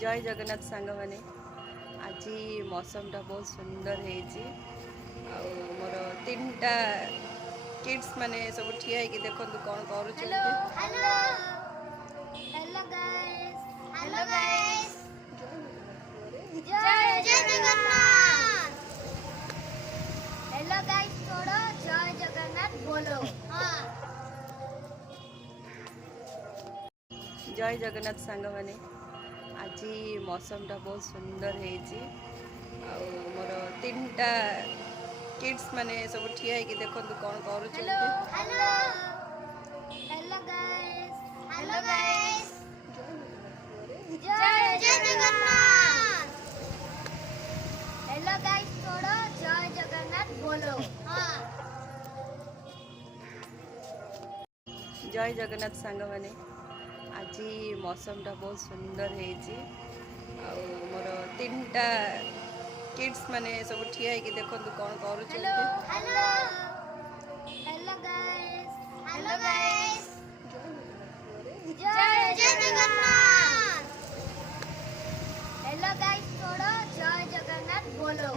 जय जगन्नाथ सांग मैंने आज मौसम टा बहुत सुंदर है। मोर तीन टा किड्स माने सब ठिया है देखो कौन कर hello hello hello guys hello guys जय जय जगन्नाथ। हेलो गाइस थोड़ा जय जगन्नाथ बोलो। हाँ जय जगन्नाथ सांग मैंने आज मौसम टा बहुत सुंदर है। मोर तीन टा किड्स माने सब ठिया है देखो कौन कर hello hello hello guys hello guys जय जय जगन्नाथ। हेलो गाइस थोड़ा जय जगन्नाथ बोलो। हाँ जय जगन्नाथ सांग मैंने आज मौसम टा बहुत सुंदर है। मोर तीन टा किड्स माने सब ठिया है देखो कौन कर hello hello hello guys hello guys जय जय जगन्नाथ। हेलो गाइस थोड़ा जय जगन्नाथ बोलो।